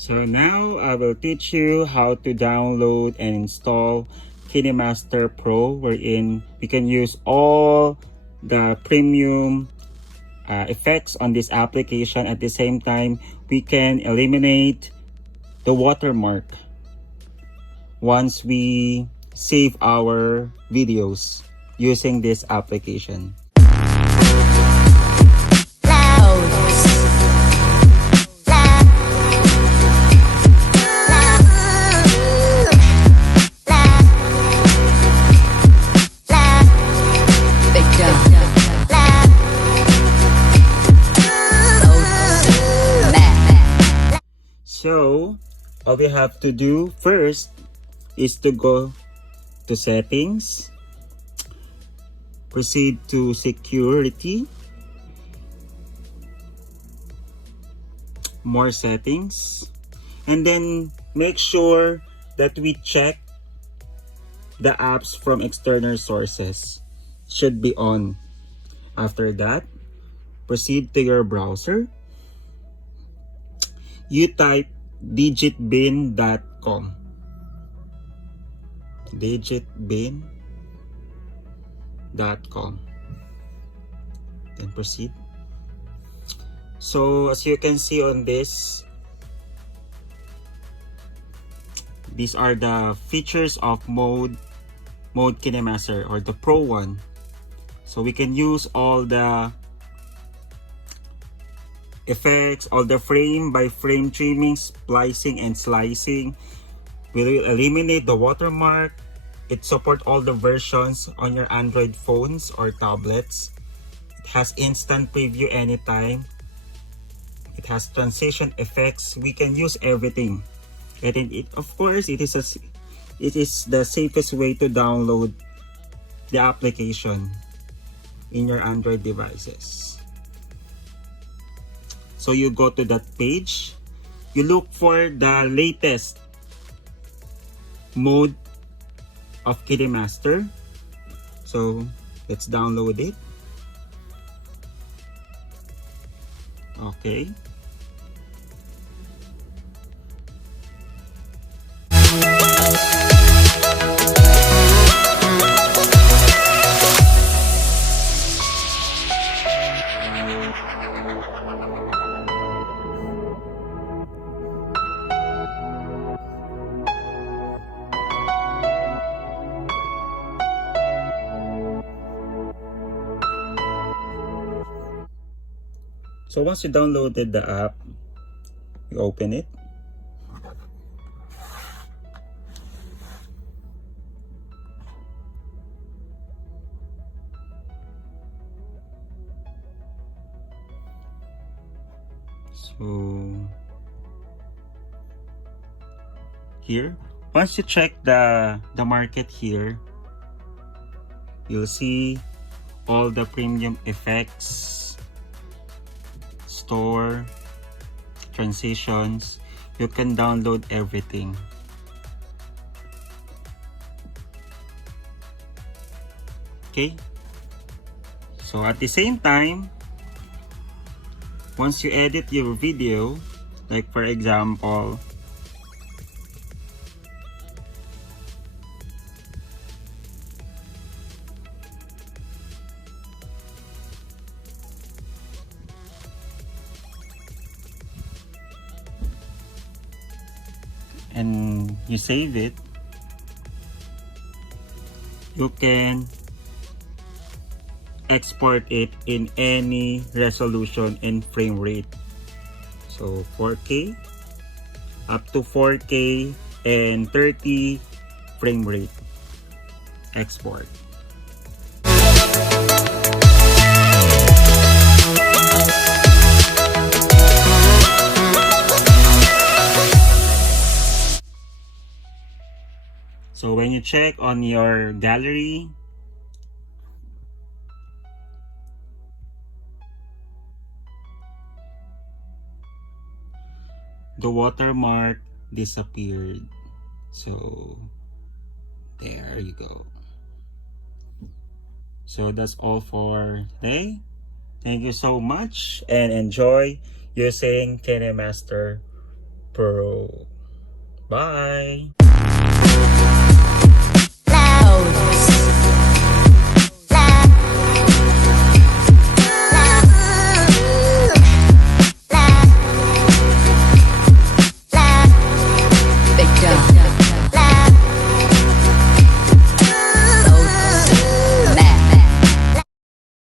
So now I will teach you how to download and install KineMaster Pro, wherein we can use all the premium effects on this application. At the same time, we can eliminate the watermark once we save our videos using this application. So, all we have to do first is to go to settings, proceed to security, more settings, and then make sure that we check the apps from external sources should be on. After that, proceed to your browser. You type digitbin.com. digitbin.com. Then proceed. So as you can see on this, these are the features of mode KineMaster, or the Pro one. So we can use all the effects, all the frame by frame trimming, splicing and slicing. We will eliminate the watermark. It supports all the versions on your Android phones or tablets. It has instant preview anytime. It has transition effects. We can use everything. And of course, it is the safest way to download the application in your Android devices. So you go to that page, you look for the latest mode of KineMaster. So let's download it. Okay. So once you downloaded the app, you open it. So here, once you check the market here, you'll see all the premium effects, store, transitions. You can download everything. Okay, so at the same time, once you edit your video, like for example, and you save it, you can export it in any resolution and frame rate. So 4K, up to 4K and 30 frame rate export. So when you check on your gallery, the watermark disappeared. So there you go. So that's all for today. Thank you so much and enjoy using KineMaster Pro. Bye!